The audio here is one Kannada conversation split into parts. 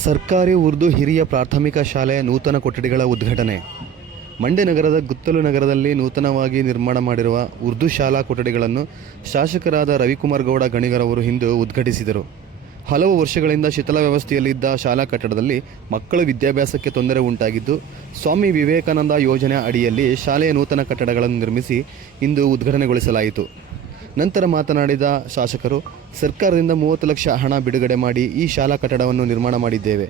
ಸರ್ಕಾರಿ ಉರ್ದು ಹಿರಿಯ ಪ್ರಾಥಮಿಕ ಶಾಲೆಯ ನೂತನ ಕೊಠಡಿಗಳ ಉದ್ಘಾಟನೆ. ಮಂಡ್ಯ ನಗರದ ಗುತ್ತಲು ನಗರದಲ್ಲಿ ನೂತನವಾಗಿ ನಿರ್ಮಾಣ ಮಾಡಿರುವ ಉರ್ದು ಶಾಲಾ ಕೊಠಡಿಗಳನ್ನು ಶಾಸಕರಾದ ರವಿಕುಮಾರ್ ಗೌಡ ಗಣಿಗರವರು ಇಂದು ಉದ್ಘಾಟಿಸಿದರು. ಹಲವು ವರ್ಷಗಳಿಂದ ಶಿಥಲ ವ್ಯವಸ್ಥೆಯಲ್ಲಿದ್ದ ಶಾಲಾ ಕಟ್ಟಡದಲ್ಲಿ ಮಕ್ಕಳ ವಿದ್ಯಾಭ್ಯಾಸಕ್ಕೆ ತೊಂದರೆ ಉಂಟಾಗಿದ್ದು, ಸ್ವಾಮಿ ವಿವೇಕಾನಂದ ಯೋಜನೆ ಅಡಿಯಲ್ಲಿ ಶಾಲೆಯ ನೂತನ ಕಟ್ಟಡಗಳನ್ನು ನಿರ್ಮಿಸಿ ಇಂದು ಉದ್ಘಾಟನೆಗೊಳಿಸಲಾಯಿತು. ನಂತರ ಮಾತನಾಡಿದ ಶಾಸಕರು, ಸರ್ಕಾರದಿಂದ ಮೂವತ್ತು ಲಕ್ಷ ಹಣ ಬಿಡುಗಡೆ ಮಾಡಿ ಈ ಶಾಲಾ ಕಟ್ಟಡವನ್ನು ನಿರ್ಮಾಣ ಮಾಡಿದ್ದೇವೆ.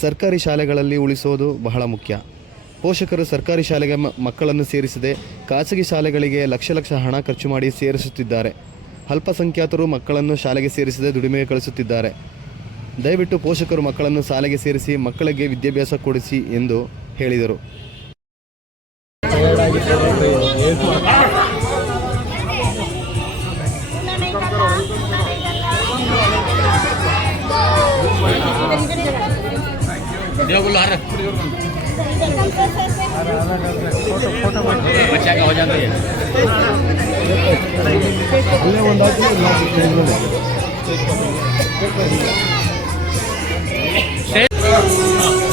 ಸರ್ಕಾರಿ ಶಾಲೆಗಳಲ್ಲಿ ಉಳಿಸೋದು ಬಹಳ ಮುಖ್ಯ. ಪೋಷಕರು ಸರ್ಕಾರಿ ಶಾಲೆಗೆ ಮಕ್ಕಳನ್ನು ಸೇರಿಸದೆ ಖಾಸಗಿ ಶಾಲೆಗಳಿಗೆ ಲಕ್ಷ ಲಕ್ಷ ಹಣ ಖರ್ಚು ಮಾಡಿ ಸೇರಿಸುತ್ತಿದ್ದಾರೆ. ಅಲ್ಪಸಂಖ್ಯಾತರು ಮಕ್ಕಳನ್ನು ಶಾಲೆಗೆ ಸೇರಿಸದೆ ದುಡಿಮೆಗೆ ಕಳಿಸುತ್ತಿದ್ದಾರೆ. ದಯವಿಟ್ಟು ಪೋಷಕರು ಮಕ್ಕಳನ್ನು ಶಾಲೆಗೆ ಸೇರಿಸಿ ಮಕ್ಕಳಿಗೆ ವಿದ್ಯಾಭ್ಯಾಸ ಕೊಡಿಸಿ ಎಂದು ಹೇಳಿದರು. देवगुल हर बच्चा का हो जाता है शेर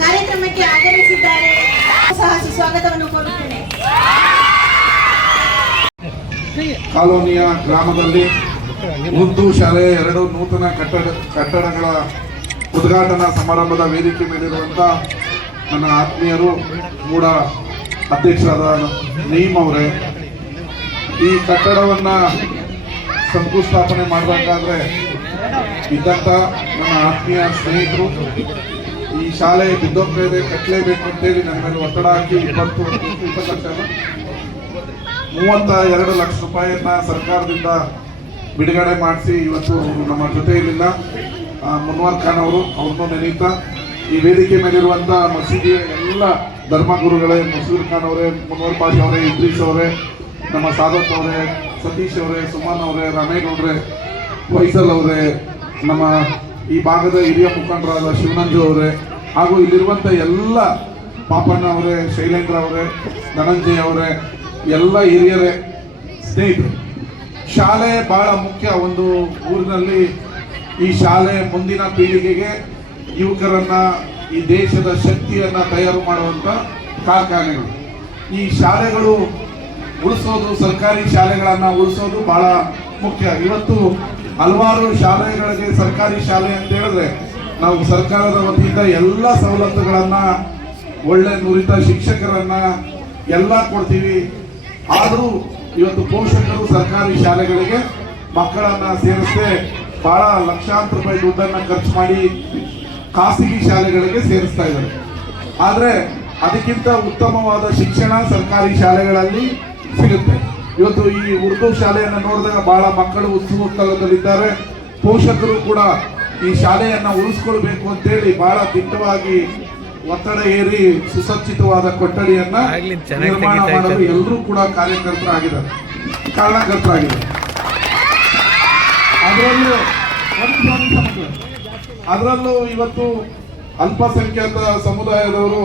ಕಾರ್ಯಕ್ರಮಕ್ಕೆ ಆಗಮಿಸಿದ್ದಾರೆ. ಸಹ ಸ್ವಾಗತವನ್ನು ಕೋರುತ್ತೇನೆ. ಕಾಲೋನಿಯ ಗ್ರಾಮದಲ್ಲಿ ಉರ್ದು ಶಾಲೆ, ಎರಡು ನೂತನ ಕಟ್ಟಡ, ಕಟ್ಟಡಗಳ ಉದ್ಘಾಟನಾ ಸಮಾರಂಭದ ವೇದಿಕೆ ಮೇಲಿರುವಂಥ ನನ್ನ ಆತ್ಮೀಯರು ಕೂಡ ಅಧ್ಯಕ್ಷರಾದ ನೀಮ್ ಅವರೇ, ಈ ಕಟ್ಟಡವನ್ನು ಶಂಕುಸ್ಥಾಪನೆ ಮಾಡಬೇಕಾದ್ರೆ ಇದ್ದಂಥ ನನ್ನ ಆತ್ಮೀಯ ಸ್ನೇಹಿತರು, ಈ ಶಾಲೆ ಬಿದ್ದೋಗ್ತಾ ಇದೆ ಕಟ್ಟಲೇಬೇಕು ಅಂತೇಳಿ ನನ್ನ ಮೇಲೆ ಒತ್ತಡ ಹಾಕಿ ಇಪ್ಪತ್ತು ಇಪ್ಪತ್ತು ಲಕ್ಷ? ಮೂವತ್ತ ಎರಡು ಲಕ್ಷ ರೂಪಾಯಿಯನ್ನ ಸರ್ಕಾರದಿಂದ ಬಿಡುಗಡೆ ಮಾಡಿಸಿ ಇವತ್ತು ನಮ್ಮ ಜೊತೆಯಲ್ಲಿಲ್ಲ ಮುನ್ವರ್ ಖಾನ್ ಅವರು, ಅವ್ರನ್ನೂ ನೆನೀತಾ ಈ ವೇದಿಕೆ ಮೇಲಿರುವಂಥ ಮಸೀದಿಯ ಎಲ್ಲ ಧರ್ಮಗುರುಗಳೇ ಮುಸೀರ್ ಖಾನ್ ಅವರೇ, ಮುನ್ವರ್ ಪಾಷ ಅವರೇ, ಇದ್ರೀಸ್ ಅವರೇ, ನಮ್ಮ ಸಾದತ್ ಅವರೇ, ಸತೀಶ್ ಅವರೇ, ಸುಮನ್ ಅವರೇ, ರಮೇಗೌಡ್ರೆ ವೈಸಲ್ ಅವರೇ, ನಮ್ಮ ಈ ಭಾಗದ ಹಿರಿಯ ಮುಖಂಡರಾದ ಶಿವನಂಜು ಅವರೇ, ಹಾಗೂ ಇಲ್ಲಿರುವಂಥ ಎಲ್ಲ ಪಾಪಣ್ಣ ಅವರೇ, ಶೈಲೇಂದ್ರ ಅವರೇ, ಧನಂಜಯ್ ಅವರೇ, ಎಲ್ಲ ಹಿರಿಯರೇ, ಸ್ನೇಹಿತರು. ಶಾಲೆ ಬಹಳ ಮುಖ್ಯ ಒಂದು ಊರಿನಲ್ಲಿ. ಈ ಶಾಲೆ ಮುಂದಿನ ಪೀಳಿಗೆಗೆ ಯುವಕರನ್ನ, ಈ ದೇಶದ ಶಕ್ತಿಯನ್ನ ತಯಾರು ಮಾಡುವಂತ ಕಾರ್ಖಾನೆಗಳು. ಈ ಶಾಲೆಗಳು ಉಳಿಸೋದು, ಸರ್ಕಾರಿ ಶಾಲೆಗಳನ್ನ ಉಳಿಸೋದು ಬಹಳ ಮುಖ್ಯ. ಇವತ್ತು ಹಲವಾರು ಶಾಲೆಗಳಿಗೆ ಸರ್ಕಾರಿ ಶಾಲೆ ಅಂತ ಹೇಳಿದ್ರೆ, ನಾವು ಸರ್ಕಾರದ ವತಿಯಿಂದ ಎಲ್ಲ ಸವಲತ್ತುಗಳನ್ನ, ಒಳ್ಳೆ ನುರಿತ ಶಿಕ್ಷಕರನ್ನ ಎಲ್ಲ ಕೊಡ್ತೀವಿ. ಆದರೂ ಇವತ್ತು ಪೋಷಕರು ಸರ್ಕಾರಿ ಶಾಲೆಗಳಿಗೆ ಮಕ್ಕಳನ್ನ ಸೇರಿಸದೆ ಬಹಳ ಲಕ್ಷಾಂತರ ರೂಪಾಯಿ ದುಡ್ಡನ್ನ ಖರ್ಚು ಮಾಡಿ ಖಾಸಗಿ ಶಾಲೆಗಳಿಗೆ ಸೇರಿಸ್ತಾ ಇದ್ದಾರೆ. ಆದ್ರೆ ಅದಕ್ಕಿಂತ ಉತ್ತಮವಾದ ಶಿಕ್ಷಣ ಸರ್ಕಾರಿ ಶಾಲೆಗಳಲ್ಲಿ ಸಿಗುತ್ತೆ. ಇವತ್ತು ಈ ಉರ್ದು ಶಾಲೆಯನ್ನು ನೋಡಿದಾಗ ಬಹಳ ಮಕ್ಕಳು ಉತ್ಸುಕದಲ್ಲಿದ್ದಾರೆ ಪೋಷಕರು ಕೂಡ ಈ ಶಾಲೆಯನ್ನ ಉಳಿಸ್ಕೊಳ್ಬೇಕು ಅಂತೇಳಿ ಬಹಳ ದಿಟ್ಟವಾಗಿ ಒತ್ತಡ ಏರಿ ಸುಸಜ್ಜಿತವಾದ ಕೊಠಡಿಯನ್ನ ನಿರ್ಮಾಣ ಮಾಡಲು ಎಲ್ಲರೂ ಕೂಡ ಕಾರ್ಯಕರ್ತರಾಗಿದ್ದಾರೆ. ಕಾರಣಕರ್ತರಾಗಿದ್ದಾರೆ. ಅದರಲ್ಲೂ ಆಗಿದ್ದಾರೆ ಅದರಲ್ಲೂ ಮಕ್ಕಳು. ಅದರಲ್ಲೂ ಇವತ್ತು ಅಲ್ಪಸಂಖ್ಯಾತ ಸಮುದಾಯದವರು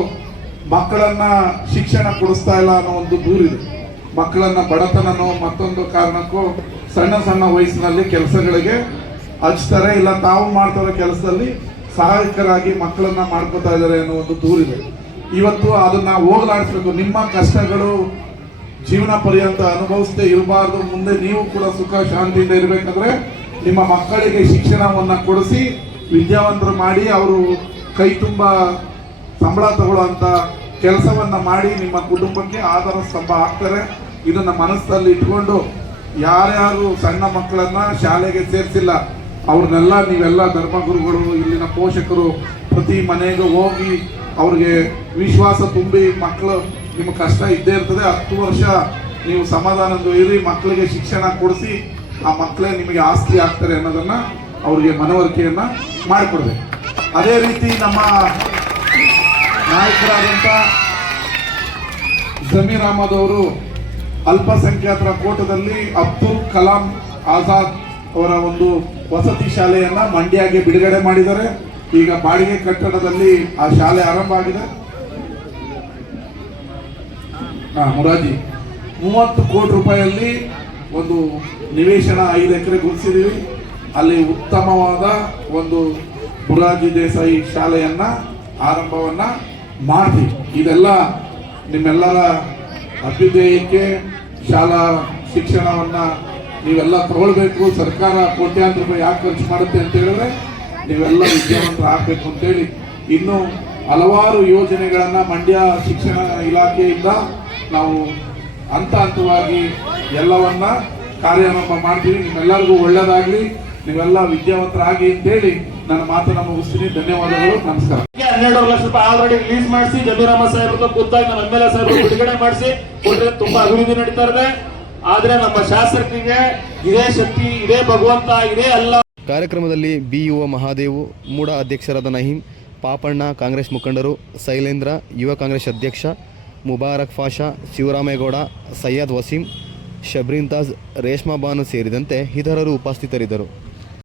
ಮಕ್ಕಳನ್ನ ಶಿಕ್ಷಣ ಕೊಡಿಸ್ತಾ ಇಲ್ಲ ಅನ್ನೋ ಒಂದು ದೂರಿದೆ. ಮಕ್ಕಳನ್ನ ಬಡತನನೋ ಮತ್ತೊಂದು ಕಾರಣಕ್ಕೂ ಸಣ್ಣ ಸಣ್ಣ ವಯಸ್ಸಿನಲ್ಲಿ ಕೆಲಸಗಳಿಗೆ ಹಚ್ತಾರೆ ಇಲ್ಲ ತಾವು ಮಾಡ್ತಾರೋ ಕೆಲಸದಲ್ಲಿ ಸಹಾಯಕರಾಗಿ ಮಕ್ಕಳನ್ನ ಮಾಡ್ಕೋತಾ ಇದ್ದಾರೆ ಅನ್ನೋ ಒಂದು ದೂರಿದೆ. ಇವತ್ತು ಅದನ್ನ ಹೋಗಲಾಡಿಸ್ಬೇಕು. ನಿಮ್ಮ ಕಷ್ಟಗಳು ಜೀವನ ಪರ್ಯಂತ ಅನುಭವಿಸದೆ ಇರಬಾರ್ದು. ಮುಂದೆ ನೀವು ಕೂಡ ಸುಖ, ಶಾಂತಿಯಿಂದ ಇರಬೇಕಂದ್ರೆ ನಿಮ್ಮ ಮಕ್ಕಳಿಗೆ ಶಿಕ್ಷಣವನ್ನ ಕೊಡಿಸಿ, ವಿದ್ಯಾವಂತರು ಮಾಡಿ, ಅವರು ಕೈ ತುಂಬ ಸಂಬಳ ತಗೊಳ್ಳುವಂತ ಕೆಲಸವನ್ನ ಮಾಡಿ ನಿಮ್ಮ ಕುಟುಂಬಕ್ಕೆ ಆಧಾರ ಸ್ತಂಭ ಆಗ್ತಾರೆ ಇದನ್ನ ಮನಸ್ಸಲ್ಲಿ ಇಟ್ಕೊಂಡು ಯಾರ್ಯಾರು ಸಣ್ಣ ಮಕ್ಕಳನ್ನ ಶಾಲೆಗೆ ಸೇರಿಸಿಲ್ಲ ಅವ್ರನ್ನೆಲ್ಲ ನೀವೆಲ್ಲ ಧರ್ಮಗುರುಗಳು, ಇಲ್ಲಿನ ಪೋಷಕರು ಪ್ರತಿ ಮನೆಗೂ ಹೋಗಿ ಅವ್ರಿಗೆ ವಿಶ್ವಾಸ ತುಂಬಿ ಮಕ್ಕಳು ನಿಮ್ಮ ಕಷ್ಟ ಇದ್ದೇ ಇರ್ತದೆ, ಹತ್ತು ವರ್ಷ ನೀವು ಸಮಾಧಾನದ ಇರಿ ಮಕ್ಕಳಿಗೆ ಶಿಕ್ಷಣ ಕೊಡಿಸಿ, ಆ ಮಕ್ಕಳೇ ನಿಮಗೆ ಆಸ್ತಿ ಆಗ್ತಾರೆ ಅನ್ನೋದನ್ನು ಅವ್ರಿಗೆ ಮನವರಿಕೆಯನ್ನು ಮಾಡಿಕೊಡ್ಬೇಕು. ಅದೇ ರೀತಿ ನಮ್ಮ ನಾಯಕರಾದಂಥ ಜಮೀರ್ ಅಹಮದ್ ಅವರು ಅಲ್ಪಸಂಖ್ಯಾತರ ಕೋಟದಲ್ಲಿ ಅಬ್ದುಲ್ ಕಲಾಂ ಆಜಾದ್ ಅವರ ಒಂದು ವಸತಿ ಶಾಲೆಯನ್ನ ಮಂಡ್ಯಗೆ ಬಿಡುಗಡೆ ಮಾಡಿದ್ದಾರೆ. ಈಗ ಬಾಡಿಗೆ ಕಟ್ಟಡದಲ್ಲಿ ಆ ಶಾಲೆ ಆರಂಭ ಆಗಿದೆ. ಹಾ ಮುರಾಜಿ ಮೂವತ್ತು ಕೋಟಿ ರೂಪಾಯಿಯಲ್ಲಿ ಒಂದು ನಿವೇಶನ ಐದು ಎಕರೆ ಗುರುತಿಸಿದೀವಿ ಅಲ್ಲಿ ಉತ್ತಮವಾದ ಒಂದು ಮುರಾಜಿ ದೇಸಾಯಿ ಶಾಲೆಯನ್ನ ಆರಂಭವನ್ನ ಮಾಡಿ ಇದೆಲ್ಲ ನಿಮ್ಮೆಲ್ಲರ ಅಭ್ಯುದಯಕ್ಕೆ ಶಾಲಾ ಶಿಕ್ಷಣವನ್ನ ನೀವೆಲ್ಲ ತಗೊಳ್ಬೇಕು, ಸರ್ಕಾರ ಕೋಟ್ಯಾಂತರ ರೂಪಾಯಿ ಯಾಕೆ ಖರ್ಚು ಮಾಡುತ್ತೆ ಅಂತ ಹೇಳಿದ್ರೆ ನೀವೆಲ್ಲ ವಿದ್ಯಾವಂತರ ಆಗ್ಬೇಕು ಅಂತೇಳಿ. ಇನ್ನು ಹಲವಾರು ಯೋಜನೆಗಳನ್ನು ಮಂಡ್ಯ ಶಿಕ್ಷಣ ಇಲಾಖೆಯಿಂದ ನಾವು ಹಂತ ಹಂತವಾಗಿ ಎಲ್ಲವನ್ನ ಕಾರ್ಯಾರಂಭ ಮಾಡ್ತೀವಿ. ನಿಮ್ಮೆಲ್ಲರಿಗೂ ಒಳ್ಳೇದಾಗ್ಲಿ. ನೀವೆಲ್ಲ ವಿದ್ಯಾವಂತರಾಗಿ ಅಂತೇಳಿ ನನ್ನ ಮಾತನ್ನ ಮುಗಿಸ್ತೀನಿ. ಧನ್ಯವಾದಗಳು. ನಮಸ್ಕಾರ. ಹನ್ನೆರಡು ಲಕ್ಷ ರೂಪಾಯಿ ಆಲ್ರೆಡಿ ರಿಲೀಸ್ ಮಾಡಿಸಿ. ಜಮೀರಾಮ ಸಾಹೇಬ್ರದ್ದು ಖುದ್ದಾಗಿ ನಮ್ಮ ಎಂ ಎಲ್ ಎ ಸಾಹೇಬ್ರು ಬಿಡುಗಡೆ ಮಾಡಿಸಿ. ತುಂಬಾ ಅಭಿವೃದ್ಧಿ ನಡೀತಾ ಇದೆ ಆದ್ರೆ ನಮ್ಮ ಶಾಸಕರಿಗೆ ಇದೇ ಶಕ್ತಿ, ಇದೇ ಭಗವಂತ, ಇದೇ ಅಲ್ಲ. ಕಾರ್ಯಕ್ರಮದಲ್ಲಿ ಬಿ ಮಹಾದೇವು, ಮೂಡ ಅಧ್ಯಕ್ಷರಾದ ನಹೀಂ, ಪಾಪಣ್ಣ ಕಾಂಗ್ರೆಸ್ ಮುಖಂಡರು, ಶೈಲೇಂದ್ರ, ಯುವ ಕಾಂಗ್ರೆಸ್ ಅಧ್ಯಕ್ಷ, ಮುಬಾರಕ್ ಫಾಷಾ ಶಿವರಾಮೇಗೌಡ, ಸೈಯದ್ ವಸೀಂ, ಶಬ್ರಿಂತಾಜ್ ತಾಜ್ ರೇಷ್ಮಾ ಬಾನು ಸೇರಿದಂತೆ ಇತರರು ಉಪಸ್ಥಿತರಿದ್ದರು.